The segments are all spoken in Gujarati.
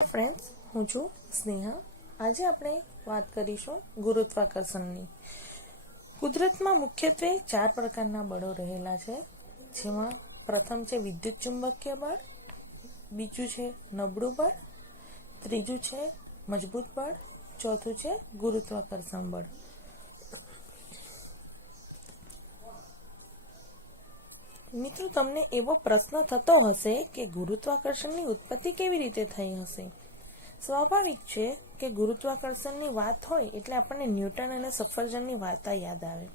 ફ્રેન્ડ્સ, હું છું સ્નેહા. આજે આપણે વાત કરીશું ગુરુત્વાકર્ષણની. કુદરતમાં મુખ્યત્વે 4 પ્રકારના બળો રહેલા છે, જેમાં પ્રથમ છે વિદ્યુત ચુંબકીય બળ, બીજું છે નબળું બળ, ત્રીજું છે મજબૂત બળ, ચોથું છે ગુરુત્વાકર્ષણ બળ. મિત્રો, તમને એવો પ્રશ્ન થતો હશે કે ગુરુત્વાકર્ષણની ઉત્પત્તિ કેવી રીતે થઈ હશે? સ્વાભાવિક છે કે ગુરુત્વાકર્ષણની વાત હોય એટલે આપણને ન્યૂટન અને સફરજનની વાર્તા યાદ આવે,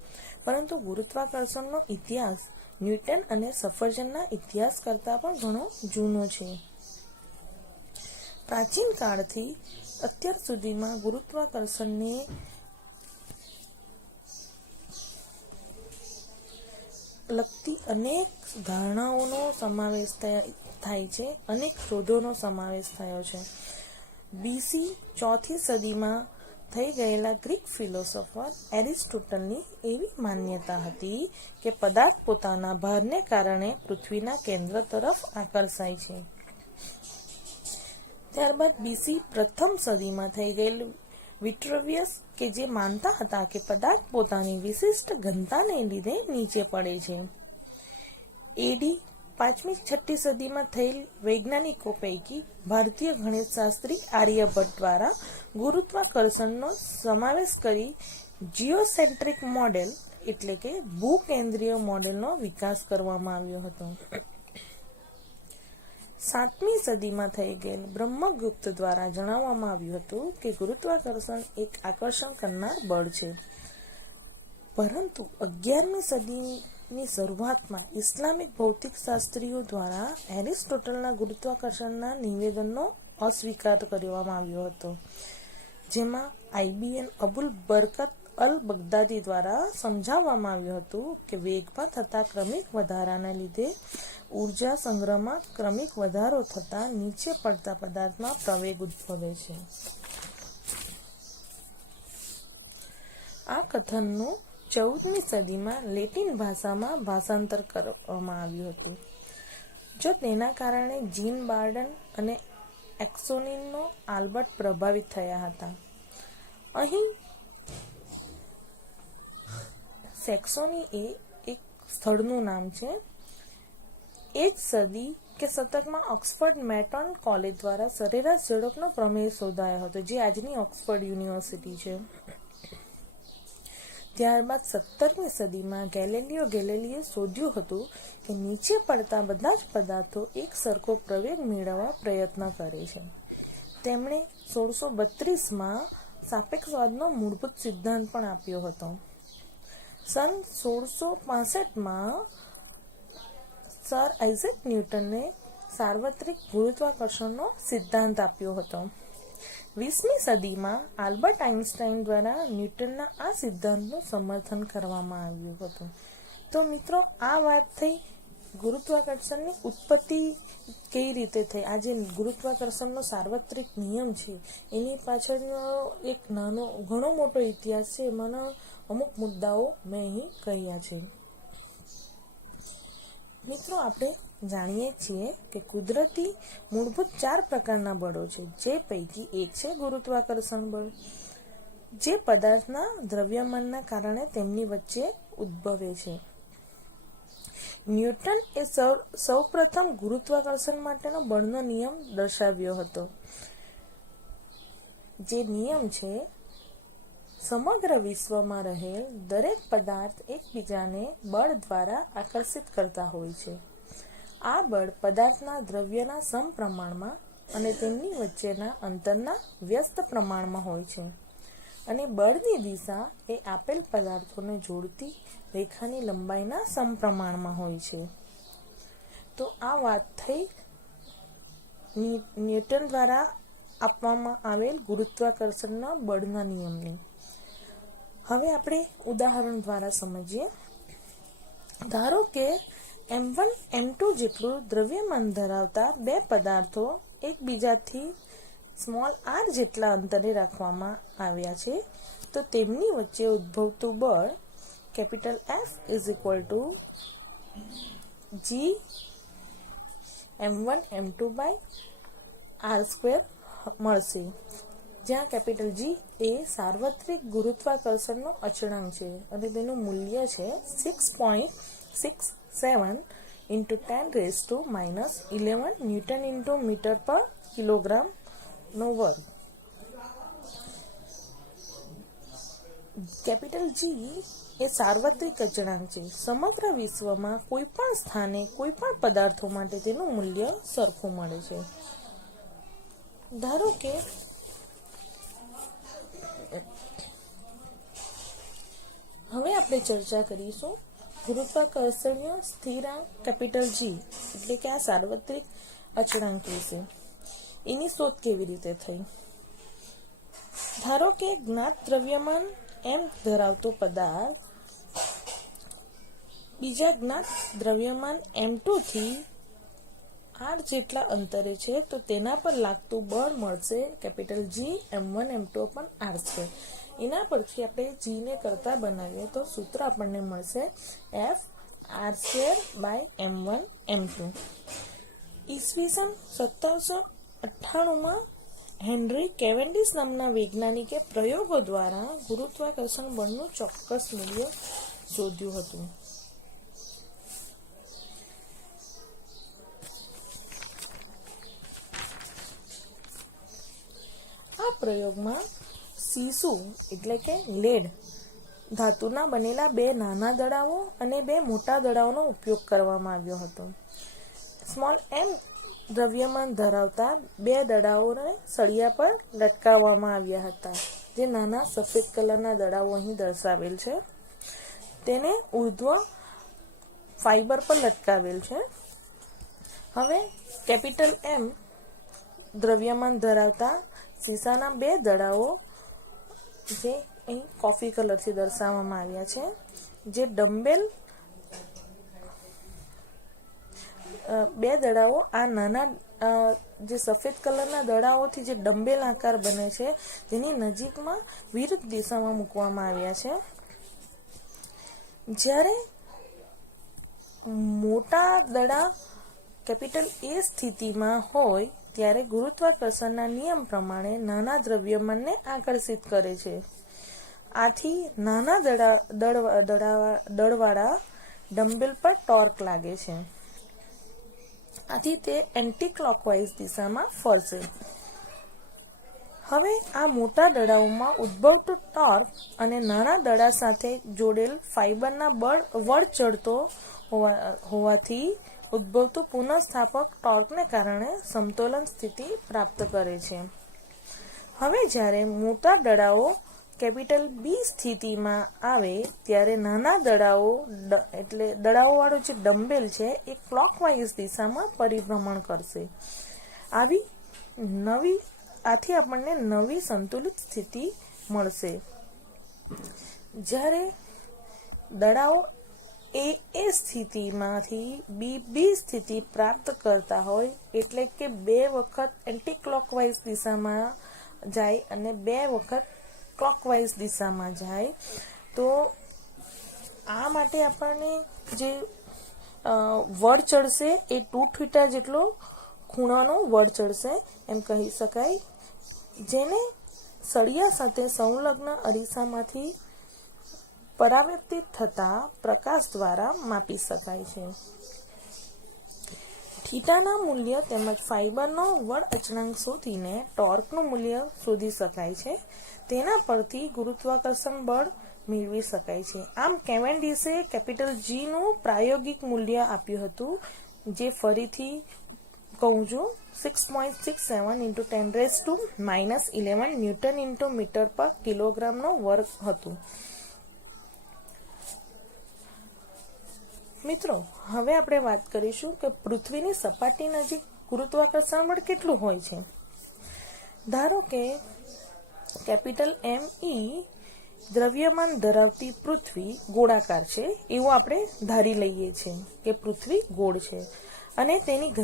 પરંતુ ગુરુત્વાકર્ષણનો ઇતિહાસ ન્યૂટન અને સફરજનના ઇતિહાસ કરતાં પણ ઘણો જૂનો છે. પ્રાચીન કાળથી અત્યાર સુધીમાં ગુરુત્વાકર્ષણને લગતી અનેક ધારણાઓનો સમાવેશ થાય છે, અનેક શોધોનો સમાવેશ થયો છે. બીસી 4th સદીમાં થઈ ગયેલા ગ્રીક ફિલોસોફર એરિસ્ટોટલની એવી માન્યતા હતી કે પદાર્થ પોતાના ભારને કારણે પૃથ્વીના કેન્દ્ર તરફ આકર્ષાય છે. ત્યારબાદ બીસી 1st સદીમાં થઈ ગયેલું વિટ્રુવિયસ, કે જે માનતા હતા કે પદાર્થ પોતાની વિશિષ્ટ ઘનતાને લીધે નીચે પડે છે. એડી 5મી-6ઠ્ઠી સદીમાં થયેલ વૈજ્ઞાનિકો પૈકી ભારતીય ગણિતશાસ્ત્રી આર્યભટ્ટ દ્વારા ગુરુત્વાકર્ષણનો સમાવેશ કરી જીઓસેન્ટ્રિક મોડેલ એટલે કે ભૂકેન્દ્રીય મોડેલનો વિકાસ કરવામાં આવ્યો હતો. 7મી સદીમાં થઈ ગયેલ બ્રહ્મગુપ્ત દ્વારા જણાવવામાં આવ્યું હતું કે ગુરુત્વાકર્ષણ એક આકર્ષણ કરનાર બળ છે. પરંતુ 11મી સદીની શરૂઆતમાં ઇસ્લામિક ભૌતિકશાસ્ત્રીઓ દ્વારા એરિસ્ટોટલના ગુરુત્વાકર્ષણના નિવેદનનો અસ્વીકાર કરવામાં આવ્યો હતો, જેમાં IBN અબુલ બરકત અલ બગદાદી દ્વારા સમજાવવામાં આવ્યું હતું કે વેગમાં થતા ક્રમિક વધારાના લીધે ઉર્જા સંગ્રહમાં ક્રમિક વધારો થતાં નીચે પડતા પદાર્થમાં પ્રવેગ ઉદ્ભવે છે. આ કથનનું 14મી સદીમાં લેટિન ભાષામાં ભાષાંતર કરવામાં આવ્યું હતું. જો તેના કારણે જીન બાર્ડન અને એક્સોનીનો આલ્બર્ટ પ્રભાવિત થયા હતા. અહીં સેક્સોની એ એક સ્થળનું નામ છે. એ જ સદી કે શતકમાં ઓક્સફર્ડ મેટોન કોલેજ દ્વારા સરેરાશ ઝડપનો પ્રમેય શોધાયો હતો, જે આજની ઓક્સફર્ડ યુનિવર્સિટી છે. ત્યારબાદ 17મી સદીમાં ગેલિલિયો ગેલિલીએ શોધ્યું હતું કે નીચે પડતા બધા જ પદાર્થો એક સરખો પ્રવેગ મેળવવા પ્રયત્ન કરે છે. તેમણે 1632માં સાપેક્ષવાદનો મૂળભૂત સિદ્ધાંત પણ આપ્યો હતો. સન 1665માં સર આઇઝેક ન્યૂટને સાર્વત્રિક ગુરુત્વાકર્ષણનો સિદ્ધાંત આપ્યો હતો. 20મી સદીમાં આલ્બર્ટ આઇન્સ્ટાઇન દ્વારા ન્યૂટનના આ સિદ્ધાંતનું સમર્થન કરવામાં આવ્યું હતું. તો મિત્રો, આ વાત થઈ ગુરુત્વાકર્ષણની ઉત્પત્તિ કઈ રીતે થઈ. આ જે ગુરુત્વાકર્ષણનો સાર્વત્રિક નિયમ છે એની પાછળનો એક ઘણો મોટો ઇતિહાસ છે. એમાંના અમુક મુદ્દાઓ મેં અહીં કહ્યા છે. મિત્રો, આપણે જાણીએ છીએ કે કુદરતી મૂળભૂત 4 પ્રકારના બળો છે, જે પૈકી એક છે ગુરુત્વાકર્ષણ બળ, જે પદાર્થના દ્રવ્યમાનના કારણે તેમની વચ્ચે ઉદ્ભવે છે. ન્યૂટન એ સૌપ્રથમ ગુરુત્વાકર્ષણ માટેનો બળનો નિયમ દર્શાવ્યો હતો. જે નિયમ છે, સમગ્ર વિશ્વમાં રહેલ દરેક પદાર્થ એકબીજાને બળ દ્વારા આકર્ષિત કરતા હોય છે. આ બળ પદાર્થના દ્રવ્યના સમપ્રમાણમાં અને તેમની વચ્ચેના અંતરના વ્યસ્ત પ્રમાણમાં હોય છે, અને બળની દિશા એ આપેલ પદાર્થોને જોડતી રેખાની લંબાઈના સમપ્રમાણમાં હોય છે. તો આ વાત થઈ ન્યૂટન દ્વારા આપવામાં આવેલ ગુરુત્વાકર્ષણના બળના નિયમની. હવે આપણે ઉદાહરણ દ્વારા સમજીએ. ધારો કે m1 m2 જેટલું દ્રવ્યમાન ધરાવતા 2 પદાર્થો એકબીજાથી r જેટલા અંતરે રાખવામાં આવ્યા છે, તો તેમની વચ્ચે ઉદ્ભવતું બળ F G m1 m2 by r² મળશે, જ્યાં કેપિટલ જી એ સાર્વત્રિક ગુરુત્વાકર્ષણનો અચળાંક છે અને તેનું મૂલ્ય છે 6.67 into 10⁻⁻11 ન્યૂટન ઇન્ટુ મીટર પર કિલોગ્રામ નો વર્ગ. કેપિટલ જી એ સાર્વત્રિક અચળાંક છે. સમગ્ર વિશ્વમાં કોઈ પણ સ્થાને કોઈ પણ પદાર્થો માટે તેનું મૂલ્ય સરખું મળે છે. ધારો કે હવે આપણે ચર્ચા કરીશું ગુરુત્વાકર્ષણીય સ્થિરાંક કેપિટલ જી એટલે કે આ સાર્વત્રિક અચળાંક વિશે. એની શોધ કેવી રીતે થઈ? ધારો કે જ્ઞાત દ્રવ્યમાન એમ ધરાવતો પદાર્થ બીજા જ્ઞાત દ્રવ્યમાન M2 થી r જેટલા અંતરે છે, તો તેના પર લાગતું બળ મળશે કેપિટલ જી m1 m2 upon r². એના પરથી આપણે જી ને કરતા બનાવીએ તો સૂત્ર આપણને મળશે F r²/m1 m2. ઈસવીસન 1798 હેનરી કેવેન્ડિશ નામના વૈજ્ઞાનિકે પ્રયોગો દ્વારા ગુરુત્વાકર્ષણ બળનું ચોક્કસ મૂલ્ય શોધ્યું હતું. આ પ્રયોગમાં સીસુ એટલે કે લેડ ધાતુના બનેલા 2 નાના દડાઓ અને 2 મોટા દડાઓનો ઉપયોગ કરવામાં આવ્યો હતો. સ્મોલ m દ્રવ્યમાન ધરાવતા 2 દડાઓને સળિયા પર લટકાવવામાં આવ્યા હતા. જે નાના સફેદ કલરના દડાઓ અહીં દર્શાવેલ છે તેને ઉર્ધ્વ ફાઈબર પર લટકાવેલ છે. હવે કેપિટલ M દ્રવ્યમાન ધરાવતા સીસાના 2 દડાઓ જે અહીં કોફી કલરથી દર્શાવવામાં આવ્યા છે, જે ડમ્બેલ 2 દડાઓ આ નાના જે સફેદ કલરના દડાઓથી જે ડમ્બેલ આકાર બને છે તેની નજીકમાં વિરુદ્ધ દિશામાં મૂકવામાં આવ્યા છે. જ્યારે મોટા દડા કેપિટલ A સ્થિતિમાં હોય ત્યારે ગુરુત્વાકર્ષણના નિયમ પ્રમાણે નાના દ્રવ્યમાનને આકર્ષિત કરે છે. આથી નાના દળવાળા ડમ્બેલ પર ટોર્ક લાગે છે. આથી તે એન્ટી ક્લોકવાઇઝ દિશામાં ફરશે. હવે આ મોટા દડાઓમાં ઉદ્ભવતું ટોર્ક અને નાના દડા સાથે જોડેલ ફાઈબરના વળ ચડતો હોવાથી ઉદ્ભવતું પુનઃસ્થાપક ટોર્કને કારણે સમતોલન સ્થિતિ પ્રાપ્ત કરે છે. હવે જ્યારે મોટા દડાઓ કેપિટલ બી સ્થિતિમાં આવે ત્યારે નાના દડાઓ એટલે દડાઓવાળો જે ડમ્બેલ છે એ ક્લોકવાઇઝ દિશામાં પરિભ્રમણ કરશે. આથી આપણને નવી સંતુલિત સ્થિતિ મળશે. જ્યારે દડાઓ એ સ્થિતિમાંથી બી સ્થિતિ પ્રાપ્ત કરતા હોય એટલે કે 2 વખત એન્ટી ક્લોકવાઇઝ દિશામાં જાય અને 2 વખત ક્લોકવાઇઝ દિશામાં જાય, તો આ માટે આપણને જે વળ ચડશે એ 2θ જેટલો ખૂણાનો વળ ચડશે એમ કહી શકાય, જેને સળિયા સાથે સંલગ્ન અરીસામાંથી પરાવર્તિત થતા પ્રકાશ દ્વારા માપી શકાય છે. થીટાના મૂલ્ય તેમજ ફાઈબરનો વળ અચળાંક શોધીને ટોર્કનું મૂલ્ય શોધી શકાય છે. તેના પરથી ગુરુત્વાકર્ષણ બળ મેળવી શકાય છે. આમ કેવેન્ડિશે કેપિટલ જી નું પ્રાયોગિક મૂલ્ય આપ્યું હતું, જે ફરીથી કહું છું 6.67 into 10⁻⁻11 ન્યૂટન ઇન્ટુ મીટર પર કિલોગ્રામનો વર્ગ હતું. મિત્રો, હવે આપણે વાત કરીશું કે પૃથ્વીની સપાટી નજીક ગુરુત્વાકર્ષણ બળ કેટલું હોય છે. ધારો કે કેપિટલ M E દ્રવ્યમાન ધરાવતી પૃથ્વી ગોળાકાર છે એવું આપણે ધારી લઈએ છીએ કે પૃથ્વી ગોળ છે અને તેની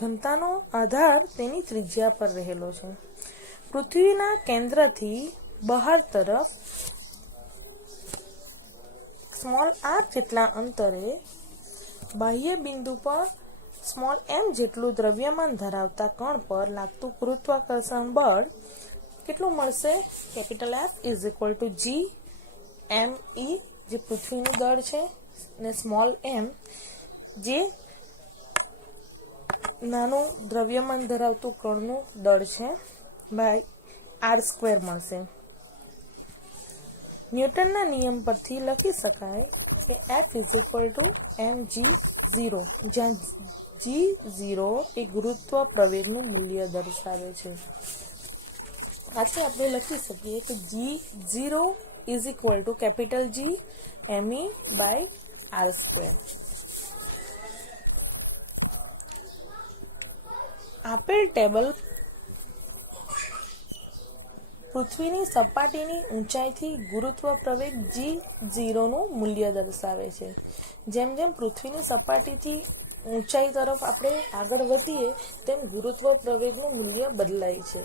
ઘનતાનો આધાર તેની ત્રિજ્યા પર રહેલો છે. પૃથ્વીના કેન્દ્રથી બહાર તરફ સ્મોલ r જેટલા અંતરે બાહ્ય બિંદુ પર સ્મોલ એમ જેટલું દ્રવ્યમાન ધરાવતા કણ પર લાગતું ગુરુત્વાકર્ષણ બળ કેટલું મળશે? Capital F is equal to G M E, જે પૃથ્વીનું દળ છે, ને સ્મોલ એમ જે નાનું દ્રવ્યમાન ધરાવતું કણનું દળ છે, બાય r² મળશે. ન્યૂટનના નિયમ પરથી લખી શકાય કે F is equal two mg0, જ્યાં g0 એ ગુરુત્વ પ્રવેગનું મૂલ્ય દર્શાવે છે. આથી આપણે લખી શકીએ કે g0 is equal to capital G me by r². આપેલ ટેબલ પૃથ્વીની સપાટીની ઊંચાઈથી ગુરુત્વ પ્રવેગ g0 નું મૂલ્ય દર્શાવે છે. જેમ જેમ પૃથ્વીની સપાટીથી ઊંચાઈ તરફ આપણે આગળ વધીએ તેમ ગુરુત્વ પ્રવેગનું મૂલ્ય બદલાય છે.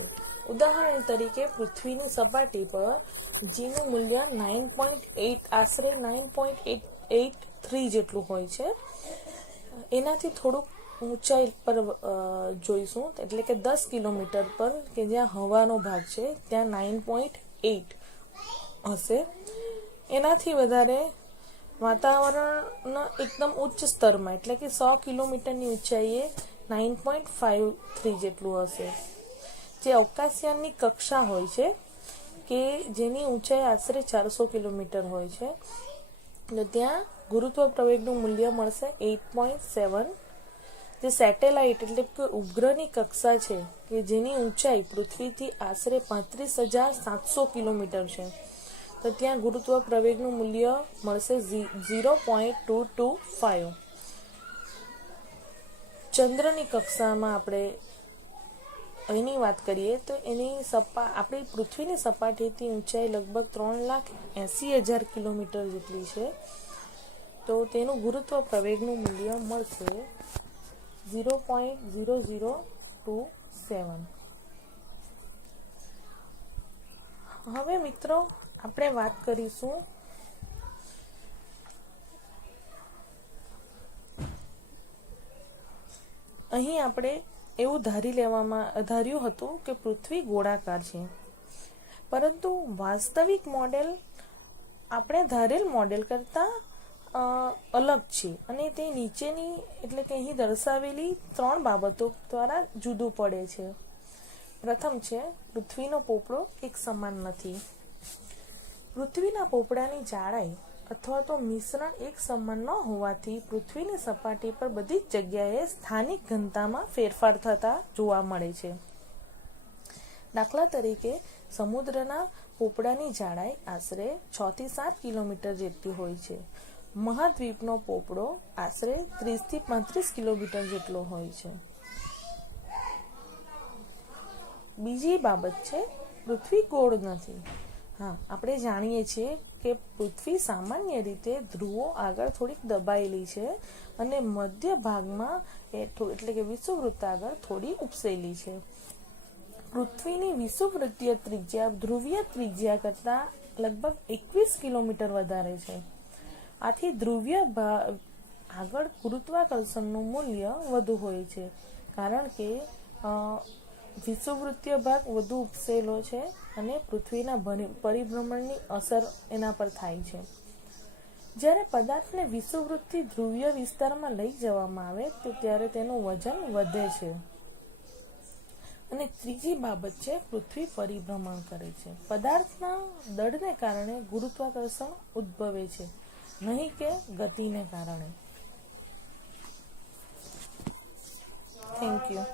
ઉદાહરણ તરીકે પૃથ્વીની સપાટી પર જીનું મૂલ્ય 9.8 આશરે 9.883 જેટલું હોય છે. એનાથી થોડુંક ઊંચાઈ પર જોઈશું, એટલે કે 10 કિલોમીટર પર કે જ્યાં હવાનો ભાગ છે ત્યાં 9.8 હશે. એનાથી વધારે વાતાવરણના એકદમ ઉચ્ચ સ્તરમાં, એટલે કે 100 કિલોમીટરની ઊંચાઈએ 9.53 જેટલું હશે. જે અવકાશયાનની કક્ષા હોય છે કે જેની ઊંચાઈ આશરે 400 કિલોમીટર હોય છે, તો ત્યાં ગુરુત્વ પ્રવેગનું મૂલ્ય મળશે 8.7. જે સેટેલાઇટ એટલે કે ઉપગ્રહની કક્ષા છે કે જેની ઊંચાઈ પૃથ્વીથી આશરે 35,700 કિલોમીટર છે, તો ત્યાં ગુરુત્વ પ્રવેગનું મૂલ્ય મળશે 0.225. ચંદ્રની કક્ષામાં આપણે અહીંની વાત કરીએ તો આપણી પૃથ્વીની સપાટીથી ઊંચાઈ લગભગ 3,80,000 કિલોમીટર જેટલી છે, તો તેનું ગુરુત્વ પ્રવેગનું મૂલ્ય મળશે 0.0027. હવે મિત્રો આપણે વાત કરીશું અહીં આપણે એવું ધાર્યું હતું કે પૃથ્વી ગોળાકાર છે, પરંતુ વાસ્તવિક મોડેલ આપણે ધારેલ મોડેલ કરતાં અલગ છે અને તે નીચેની એટલે કે અહીં દર્શાવેલી 3 બાબતો દ્વારા જુદું પડે છે. પ્રથમ છે, પૃથ્વીનો પોપડો એક સમાન નથી. પૃથ્વીના પોપડાની જાડાઈ અથવા તો મિશ્રણ એક સમાન ન હોવાથી પૃથ્વીની સપાટી પર બધી જ જગ્યાએ સ્થાનિક ઘનતામાં ફેરફાર થતા જોવા મળે છે. દાખલા તરીકે સમુદ્રના પોપડાની જાડાઈ આશરે 6 થી 7 કિલોમીટર જેટલી હોય છે. મહાદ્વીપનો પોપડો આશરે 30 થી 35 કિલોમીટર જેટલો હોય છે. બીજી બાબત છે, પૃથ્વી ગોળ નથી. હા, આપણે જાણીએ છીએ કે પૃથ્વી સામાન્ય રીતે ધ્રુવો આગળ થોડીક દબાયેલી છે અને મધ્ય ભાગમાં એટલે કે વિષુવવૃત્ત આગળ થોડી ઉપસેલી છે. પૃથ્વીની વિષુવવૃત્તીય ત્રિજ્યા ધ્રુવીય ત્રિજ્યા કરતાં લગભગ 21 કિલોમીટર વધારે છે. આથી ધ્રુવીય આગળ ગુરુત્વાકર્ષણનું મૂલ્ય વધુ હોય છે, કારણ કે વિષુવવૃત્તીય ભાગ વધુ ઉપસેલો છે અને પૃથ્વીના પરિભ્રમણની અસર એના પર થાય છે. જ્યારે પદાર્થને વિષુવવૃત્તથી ધ્રુવીય વિસ્તારમાં લઈ જવામાં આવે તો ત્યારે તેનું વજન વધે છે. અને ત્રીજી બાબત છે, પૃથ્વી પરિભ્રમણ કરે છે. પદાર્થના દળને કારણે ગુરુત્વાકર્ષણ ઉદ્ભવે છે, નહીં કે ગતિને કારણે. Thank you.